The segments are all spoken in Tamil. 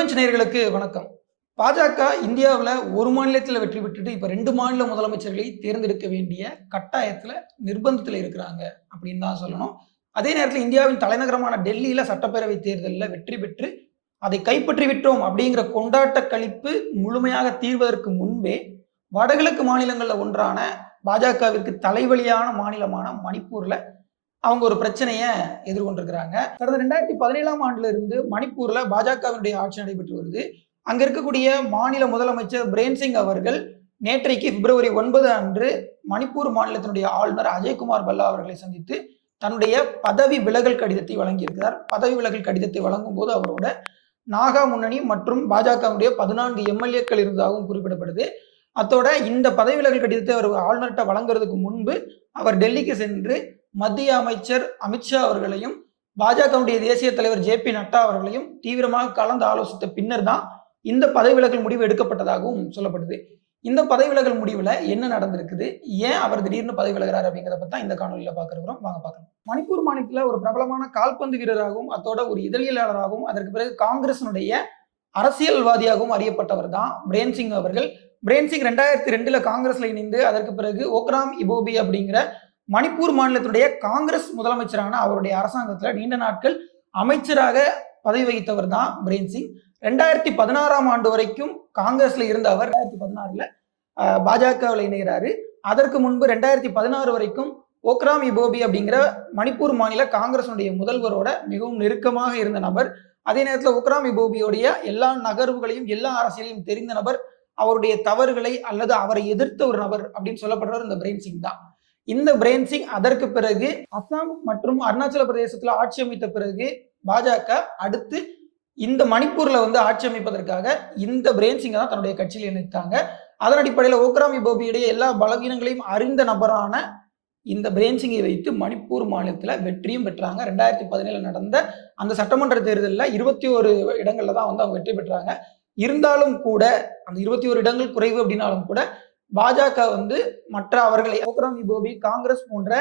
கிளவெஞ்ச் நேயர்களுக்கு வணக்கம். பாஜக இந்தியாவுல ஒரு மாநிலத்தில வெற்றி பெற்றுட்டு, இப்ப 2 மாநில முதலமைச்சர்களை தேர்ந்தெடுக்க வேண்டிய கட்டாயத்தில, நிர்பந்தத்தில இருக்கிறாங்க அப்படின்னு தான் சொல்லணும். அதே நேரத்தில இந்தியாவின் தலைநகரமான டெல்லியில சட்டப்பேரவை தேர்தல்ல வெற்றி பெற்று, அதை கைப்பற்றி விட்டோம் அப்படிங்கிற கொண்டாட்ட களிப்பு முழுமையாக தீர்வதற்கு முன்பே, வடகிழக்கு மாநிலங்கள்ல ஒன்றான பாஜகவிற்கு தலைவலியான மாநிலமான மணிப்பூர்ல அவங்க ஒரு பிரச்சனைய எதிர்கொண்டிருக்கிறாங்க. கடந்த 2017ஆம் ஆண்டுல இருந்து மணிப்பூர்ல பாஜகவினுடைய ஆட்சி நடைபெற்று வருது. அங்க இருக்கக்கூடிய மாநில முதலமைச்சர் பிரேன் சிங் அவர்கள் நேற்றைக்கு பிப்ரவரி 9 அன்று மணிப்பூர் மாநிலத்தினுடைய ஆளுநர் அஜய்குமார் பல்லா அவர்களை சந்தித்து தன்னுடைய பதவி விலகல் கடிதத்தை வழங்கியிருக்கிறார். பதவி விலகல் கடிதத்தை வழங்கும்போது அவரோட நாகா முன்னணி மற்றும் பாஜகவுடைய 14 எம்எல்ஏக்கள் இருந்ததாகவும் குறிப்பிடப்படுது. அத்தோட இந்த பதவி விலகல் கடிதத்தை அவர் ஆளுநர்கிட்ட வழங்குறதுக்கு முன்பு அவர் டெல்லிக்கு சென்று மத்திய அமைச்சர் அமித்ஷா அவர்களையும் பாஜகவுடைய தேசிய தலைவர் ஜே.பி. நட்டா அவர்களையும் தீவிரமாக கலந்து ஆலோசித்த பின்னர் தான் இந்த பதவி விலகல் முடிவு எடுக்கப்பட்டதாகவும் சொல்லப்படுது. இந்த பதவி விலகல் முடிவுல என்ன நடந்திருக்குது, ஏன் அவர் திடீர்னு பதவி விலகிறார் அப்படிங்கிறத பத்தி தான் இந்த காணொலியில பார்க்கிறோம். வாங்க பார்க்கலாம். மணிப்பூர் மாநிலத்துல ஒரு பிரபலமான கால்பந்து வீரராகவும் அதோட ஒரு இதழியலாளராகவும் அதற்கு பிறகு காங்கிரசினுடைய அரசியல்வாதியாகவும் அறியப்பட்டவர் தான் பிரேன் சிங் அவர்கள். பிரேன் சிங் 2002ல காங்கிரஸ்ல இணைந்து அதற்கு பிறகு ஓக்ராம் இபோபி அப்படிங்கிற மணிப்பூர் மாநிலத்துடைய காங்கிரஸ் முதலமைச்சரான அவருடைய அரசாங்கத்துல நீண்ட நாட்கள் அமைச்சராக பதவி வகித்தவர் தான் பிரேன் சிங். 2016ஆம் ஆண்டு வரைக்கும் காங்கிரஸ்ல இருந்த அவர் 2016ல பாஜகவில் இணைகிறாரு. அதற்கு முன்பு 2016 வரைக்கும் ஓக்ராம் இபோபி அப்படிங்கிற மணிப்பூர் மாநில காங்கிரசுடைய முதல்வரோட மிகவும் நெருக்கமாக இருந்த நபர். அதே நேரத்தில் ஓக்ராம் இபோபியோடைய எல்லா நகர்வுகளையும் எல்லா அரசியலையும் தெரிந்த நபர். அவருடைய தவறுகளை அல்லது அவரை எதிர்த்த ஒரு நபர் அப்படின்னு சொல்லப்படுறவர் இந்த பிரேன் சிங் தான். இந்த பிரேன் சிங் அதற்கு பிறகு அசாம் மற்றும் அருணாச்சல பிரதேசத்துல ஆட்சி அமைத்த பிறகு பாஜக அடுத்து இந்த மணிப்பூர்ல ஆட்சி அமைப்பதற்காக இந்த பிரேன் சிங்கை தான் தன்னுடைய கட்சியில் இணைத்தாங்க. அதன் அடிப்படையில் ஓக்ராம் இபோபியுடைய எல்லா பலவீனங்களையும் அறிந்த நபரான இந்த பிரேன் சிங்கை வைத்து மணிப்பூர் மாநிலத்துல வெற்றியும் பெற்றாங்க. 2017 நடந்த அந்த சட்டமன்ற தேர்தலில் 21 இடங்கள்ல தான் அவங்க வெற்றி பெற்றாங்க. இருந்தாலும் கூட அந்த 21 இடங்கள் குறைவு அப்படின்னாலும் கூட பாஜக மற்ற அவர்களை ஓக்ராம் இபோபி காங்கிரஸ் போன்ற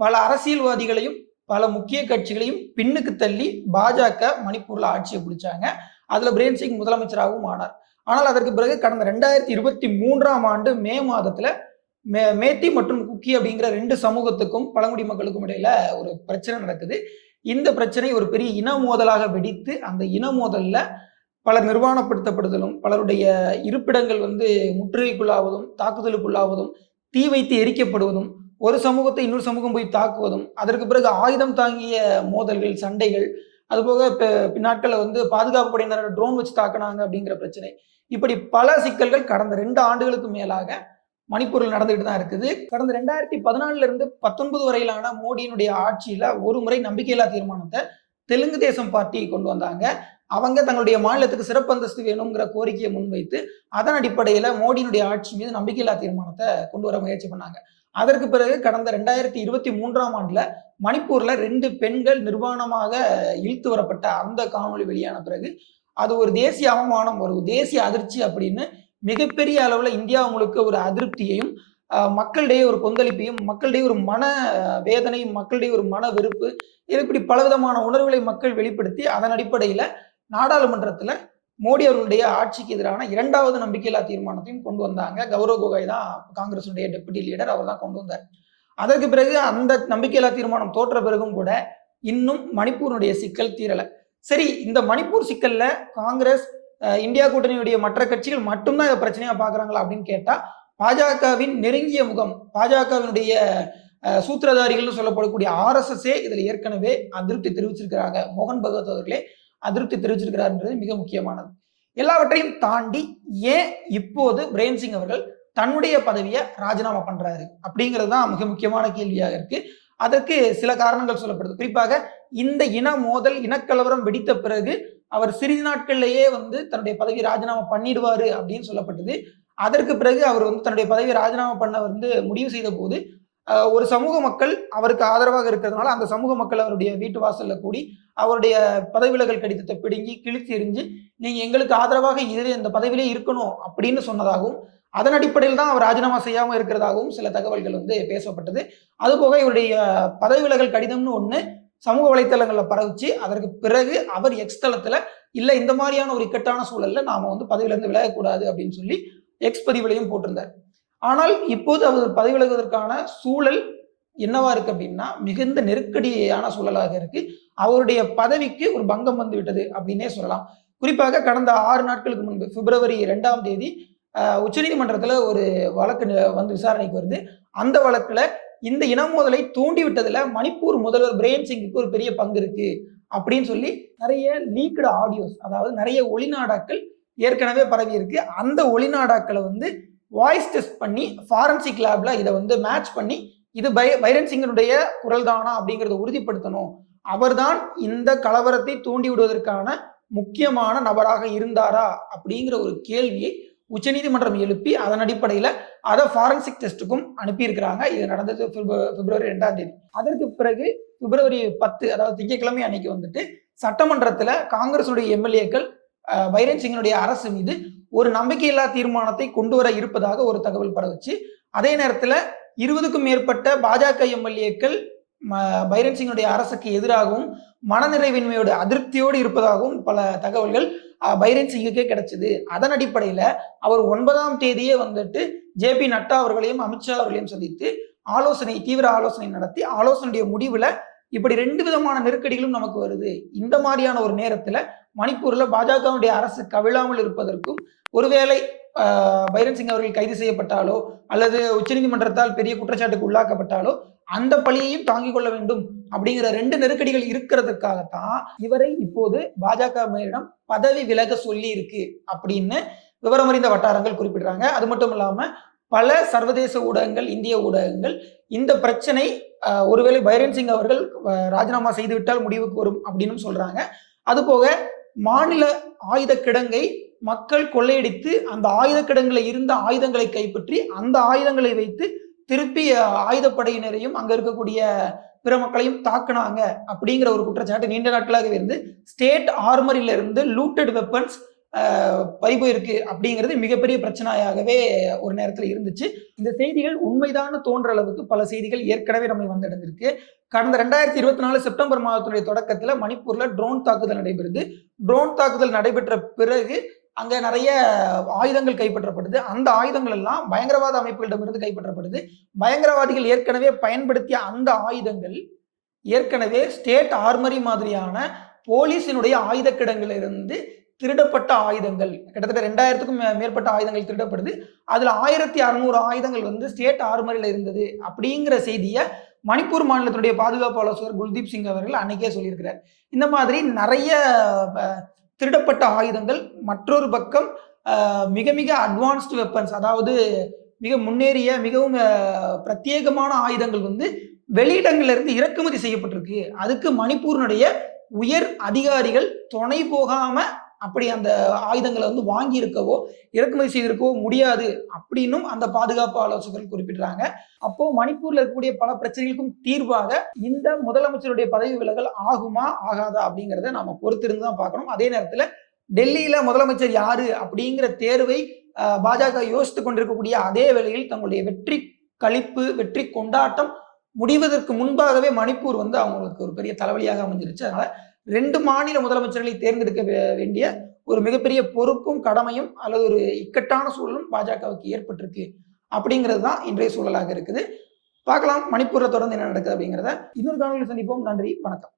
பல அரசியல்வாதிகளையும் பல முக்கிய கட்சிகளையும் பின்னுக்கு தள்ளி பாஜக மணிப்பூர்ல ஆட்சியை பிடிச்சாங்க. அதுல பிரேன் சிங் முதலமைச்சராகவும் ஆனார். ஆனால் அதற்கு பிறகு கடந்த 2023ஆம் ஆண்டு மே மாதத்துல மேத்தி மற்றும் குக்கி அப்படிங்கிற 2 சமூகத்துக்கும் பழங்குடி மக்களுக்கும் இடையில ஒரு பிரச்சனை நடக்குது. இந்த பிரச்சனை ஒரு பெரிய இன மோதலாக வெடித்து அந்த இன மோதல்ல பலர் நிர்வாணப்படுத்தப்படுதலும் பலருடைய இருப்பிடங்கள் முற்றுகைக்குள்ளாவதும் தாக்குதலுக்குள்ளாவதும் தீ வைத்து எரிக்கப்படுவதும் ஒரு சமூகத்தை இன்னொரு சமூகம் போய் தாக்குவதும் அதற்கு பிறகு ஆயுதம் தாங்கிய மோதல்கள் சண்டைகள் அதுபோக பின்னாட்களில் பாதுகாப்பு படையினர் ட்ரோன் வச்சு தாக்கினாங்க அப்படிங்கிற பிரச்சனை இப்படி பல சிக்கல்கள் கடந்த 2 ஆண்டுகளுக்கு மேலாக மணிப்பூரில் நடந்துகிட்டு தான் இருக்குது. கடந்த 2014 இருந்து 19 வரையிலான மோடியினுடைய ஆட்சியில ஒரு முறை நம்பிக்கையில்லா தீர்மானத்தை தெலுங்கு தேசம் பார்ட்டி கொண்டு வந்தாங்க. அவங்க தங்களுடைய மாநிலத்துக்கு சிறப்பு அந்தஸ்து வேணுங்கிற கோரிக்கையை முன்வைத்து அதன் அடிப்படையில மோடியினுடைய ஆட்சி மீது நம்பிக்கையில்லா தீர்மானத்தை கொண்டு வர முயற்சி பண்ணாங்க. அதற்கு பிறகு கடந்த 2023ஆம் ஆண்டுல மணிப்பூர்ல 2 பெண்கள் நிர்வாணமாக இழுத்து வரப்பட்ட அந்த காணொளி வெளியான பிறகு அது ஒரு தேசிய அவமானம், ஒரு தேசிய அதிர்ச்சி அப்படின்னு மிகப்பெரிய அளவுல இந்தியா முழுக்க ஒரு அதிருப்தியையும் மக்களிடையே ஒரு கொந்தளிப்பையும் மக்களிடையே ஒரு மன வேதனையும் மக்களிடையே ஒரு மன வெறுப்பு இப்படி பலவிதமான உணர்வுகளை மக்கள் வெளிப்படுத்தி அதன் அடிப்படையில நாடாளுமன்றத்துல மோடி அவர்களுடைய ஆட்சிக்கு எதிரான 2வது நம்பிக்கையில்லா தீர்மானத்தையும் கொண்டு வந்தாங்க. கௌரவ் கோகாய் தான் காங்கிரசுடைய டெபுட்டி லீடர், அவர் தான் கொண்டு வந்தார். அதற்கு பிறகு அந்த நம்பிக்கையில்லா தீர்மானம் தோற்ற பிறகும் கூட இன்னும் மணிப்பூருடைய சிக்கல் தீரல. சரி, இந்த மணிப்பூர் சிக்கல்ல காங்கிரஸ் இந்தியா கூட்டணியுடைய மற்ற கட்சிகள் மட்டும்தான் இதை பிரச்சனையா பாக்குறாங்களா அப்படின்னு கேட்டா பாஜகவின் நெருங்கிய முகம் பாஜகவினுடைய சூத்திரதாரிகள்னு சொல்லப்படக்கூடிய RSSஏ இதுல ஏற்கனவே அதிருப்தி தெரிவிச்சிருக்கிறாங்க. மோகன் பகவத் அவர்களே அதிருப்தி தெரிவிச்சிருக்கிறார்ன்றது மிக முக்கியமானது. எல்லாவற்றையும் தாண்டி ஏன் இப்போது பிரேன் சிங் அவர்கள் தன்னுடைய பதவியை ராஜினாமா பண்றாரு அப்படிங்கிறது தான் மிக முக்கியமான கேள்வியாக இருக்கு. அதற்கு சில காரணங்கள் சொல்லப்படுது. குறிப்பாக இந்த இன மோதல் இனக்கலவரம் வெடித்த பிறகு அவர் சிறிது நாட்கள்லயே தன்னுடைய பதவியை ராஜினாமா பண்ணிடுவாரு அப்படின்னு சொல்லப்பட்டது. அதற்கு பிறகு அவர் தன்னுடைய பதவியை ராஜினாமா பண்ண முடிவு செய்த போது ஒரு சமூக மக்கள் அவருக்கு ஆதரவாக இருக்கிறதுனால அந்த சமூக மக்கள் அவருடைய வீட்டு வாசல்ல கூடி அவருடைய பதவி விலகல் கடிதத்தை பிடுங்கி கிழித்து எறிஞ்சு நீங்க எங்களுக்கு ஆதரவாக இந்த பதவியிலே இருக்கணும் அப்படின்னு சொன்னதாகவும் அதன் அடிப்படையில் தான் அவர் ராஜினாமா செய்யாம இருக்கிறதாகவும் சில தகவல்கள் பேசப்பட்டது. அதுபோக இவருடைய பதவி விலகல் கடிதம்னு ஒண்ணு சமூக வலைத்தளங்கள்ல பரவுச்சு. அதற்கு பிறகு அவர் எக்ஸ் தளத்துல இல்ல இந்த மாதிரியான ஒரு இக்கட்டான சூழல்ல நாம வந்து பதவியில இருந்து விலகக்கூடாது அப்படின்னு சொல்லி எக்ஸ் பதிவிலையும் போட்டிருந்தார். ஆனால் இப்போது அவர் பதவி விலகுவதற்கான சூழல் என்னவா இருக்கு அப்படின்னா மிகுந்த நெருக்கடியான சூழலாக இருக்கு. அவருடைய பதவிக்கு ஒரு பங்கம் வந்து விட்டது அப்படின்னே சொல்லலாம். குறிப்பாக கடந்த 6 நாட்களுக்கு முன்பு பிப்ரவரி 2ஆம் தேதி உச்சநீதிமன்றத்துல ஒரு வழக்கு வந்து விசாரணைக்கு வருது. அந்த வழக்குல இந்த இன மோதலை தூண்டி விட்டதுல மணிப்பூர் முதல்வர் பிரேம் சிங்குக்கு ஒரு பெரிய பங்கு இருக்கு அப்படின்னு சொல்லி நிறைய லீக்டு ஆடியோஸ், அதாவது நிறைய ஒளிநாடாக்கள் ஏற்கனவே பரவி இருக்கு. அந்த ஒளிநாடாக்களை வந்து வாய்ஸ் டெஸ்ட் பண்ணி ஃபாரன்சிக் லேப்ல இதை வந்து மேட்ச் பண்ணி இது பைரன் சிங்கனுடைய குரல் தானா அப்படிங்கறத உறுதிப்படுத்தணும். அவர்தான் இந்த கலவரத்தை தூண்டி விடுவதற்கான முக்கியமான நபராக இருந்தாரா அப்படிங்கிற ஒரு கேள்வியை உச்சநீதிமன்றம் எழுப்பி அதன் அடிப்படையில அதை ஃபாரன்சிக் டெஸ்ட்டுக்கும் அனுப்பியிருக்கிறாங்க. இது நடந்தது பிப்ரவரி 2ஆம் தேதி. அதற்கு பிறகு பிப்ரவரி 10, அதாவது திங்கட்கிழமை அன்னைக்கு வந்துட்டு சட்டமன்றத்துல காங்கிரசுடைய எம்எல்ஏக்கள் பைரன் சிங்கனுடைய அரசு மீது ஒரு நம்பிக்கையில்லா தீர்மானத்தை கொண்டு வர இருப்பதாக ஒரு தகவல் பரவுச்சு. அதே நேரத்துல 20க்கும் மேற்பட்ட பாஜக எம்எல்ஏக்கள் பைரன் சிங்கனுடைய அரசுக்கு எதிராகவும் மனநிறைவின்மையோட அதிருப்தியோடு இருப்பதாகவும் பல தகவல்கள் பைரன் சிங்குக்கே கிடைச்சது. அதன் அடிப்படையில அவர் 9ஆம் தேதியே வந்துட்டு ஜே.பி. நட்டா அவர்களையும் அமித்ஷா அவர்களையும் சந்தித்து தீவிர ஆலோசனை நடத்தி ஆலோசனையுடைய முடிவுல இப்படி 2 விதமான நெருக்கடிகளும் நமக்கு வருது. இந்த மாதிரியான ஒரு நேரத்துல மணிப்பூர்ல பாஜகவுடைய அரசு கவிழாமல் இருப்பதற்கும் ஒருவேளை பைரன் சிங் அவர்கள் கைது செய்யப்பட்டாலோ அல்லது உச்சநீதிமன்றத்தால் பெரிய குற்றச்சாட்டுக்கு உள்ளாக்கப்பட்டாலோ அந்த பழியையும் தாங்கிக் கொள்ள வேண்டும் அப்படிங்கிற 2 நெருக்கடிகள் இருக்கிறதுக்காகத்தான் இவரை இப்போது பாஜக மேலிடம் பதவி விலக சொல்லி இருக்கு அப்படின்னு விவரமறிந்த வட்டாரங்கள் குறிப்பிடுறாங்க. அது மட்டும் இல்லாம பல சர்வதேச ஊடகங்கள், இந்திய ஊடகங்கள் இந்த பிரச்சனை ஒருவேளை பைரன் சிங் அவர்கள் ராஜினாமா செய்துவிட்டால் முடிவுக்கு வரும் அப்படின்னு சொல்றாங்க. அதுபோக மாநில ஆயுத கிடங்கை மக்கள் கொள்ளையடித்து அந்த ஆயுத கிடங்குல இருந்த ஆயுதங்களை கைப்பற்றி அந்த ஆயுதங்களை வைத்து திருப்பி ஆயுதப்படையினரையும் அங்க இருக்கக்கூடிய பிற மக்களையும் தாக்குனாங்க அப்படிங்கிற ஒரு குற்றச்சாட்டு நீண்ட நாட்களாகவே இருந்து ஸ்டேட் ஆர்மரில இருந்து லூட்டட் வெப்பன்ஸ் பறிபோயிருக்கு அப்படிங்கிறது மிகப்பெரிய பிரச்சனையாகவே ஒரு நேரத்தில் இருந்துச்சு. இந்த செய்திகள் உண்மைதான் தோன்ற அளவுக்கு பல செய்திகள் ஏற்கனவே நம்மை வந்தடைந்திருக்கு. கடந்த 2024 செப்டம்பர் மாதத்துடைய தொடக்கத்துல மணிப்பூர்ல ட்ரோன் தாக்குதல் நடைபெறுது. ட்ரோன் தாக்குதல் நடைபெற்ற பிறகு அங்க நிறைய ஆயுதங்கள் கைப்பற்றப்படுது. அந்த ஆயுதங்கள் எல்லாம் பயங்கரவாத அமைப்புகளிடமிருந்து கைப்பற்றப்படுது. பயங்கரவாதிகள் ஏற்கனவே பயன்படுத்திய அந்த ஆயுதங்கள் ஏற்கனவே ஸ்டேட் ஆர்மரி மாதிரியான போலீசினுடைய ஆயுத கிடங்குல இருந்து திருடப்பட்ட ஆயுதங்கள், கிட்டத்தட்ட 2000க்கும் மேற்பட்ட ஆயுதங்கள் திருடப்படுது. அதுல 1600 ஆயுதங்கள் வந்து ஸ்டேட் ஆர்மரியில இருந்தது அப்படிங்கிற செய்தியை மணிப்பூர் மாநிலத்தினுடைய பாதுகாப்பு ஆலோசகர் குல்தீப் சிங் அவர்கள் அன்னைக்கே சொல்லியிருக்கிறார். இந்த மாதிரி நிறைய திருடப்பட்ட ஆயுதங்கள், மற்றொரு பக்கம் மிக மிக அட்வான்ஸ்டு வெப்பன்ஸ், அதாவது மிக முன்னேறிய மிகவும் பிரத்யேகமான ஆயுதங்கள் வந்து வெளியிடங்கள்ல இருந்து இறக்குமதி செய்யப்பட்டிருக்கு. அதுக்கு மணிப்பூரினுடைய உயர் அதிகாரிகள் துணை போகாம அப்படி அந்த ஆயுதங்களை வந்து வாங்கி இருக்கவோ இறக்குமதி செய்திருக்கவோ முடியாது அப்படின்னும் அந்த பாதுகாப்பு ஆலோசகர்கள் குறிப்பிடுறாங்க. அப்போ மணிப்பூர்ல இருக்கக்கூடிய பல பிரச்சனைகளுக்கும் தீர்வாக இந்த முதலமைச்சருடைய பதவி விலகல் ஆகுமா ஆகாதா அப்படிங்கிறத நாம பொறுத்திருந்து தான் பார்க்கணும். அதே நேரத்துல டெல்லியில முதலமைச்சர் யாரு அப்படிங்கிற தேர்வை பாஜக யோசித்து கொண்டிருக்கக்கூடிய அதே வேளையில் தங்களுடைய வெற்றி களிப்பு, வெற்றி கொண்டாட்டம் முடிவதற்கு முன்பாகவே மணிப்பூர் வந்து அவங்களுக்கு ஒரு பெரிய தலைவலியாக அமைஞ்சிருச்சு. அதனால 2 மாநில முதலமைச்சர்களை தேர்ந்தெடுக்க வேண்டிய ஒரு மிகப்பெரிய பொறுப்பும் கடமையும் அல்லது ஒரு இக்கட்டான சூழலும் பாஜகவுக்கு ஏற்பட்டிருக்கு அப்படிங்கிறது தான் இன்றைய சூழலாக இருக்குது. பார்க்கலாம் மணிப்பூர்ல தொடர்ந்து என்ன நடக்குது அப்படிங்கிறத. இன்னொரு காணொலியில் சந்திப்போம். நன்றி, வணக்கம்.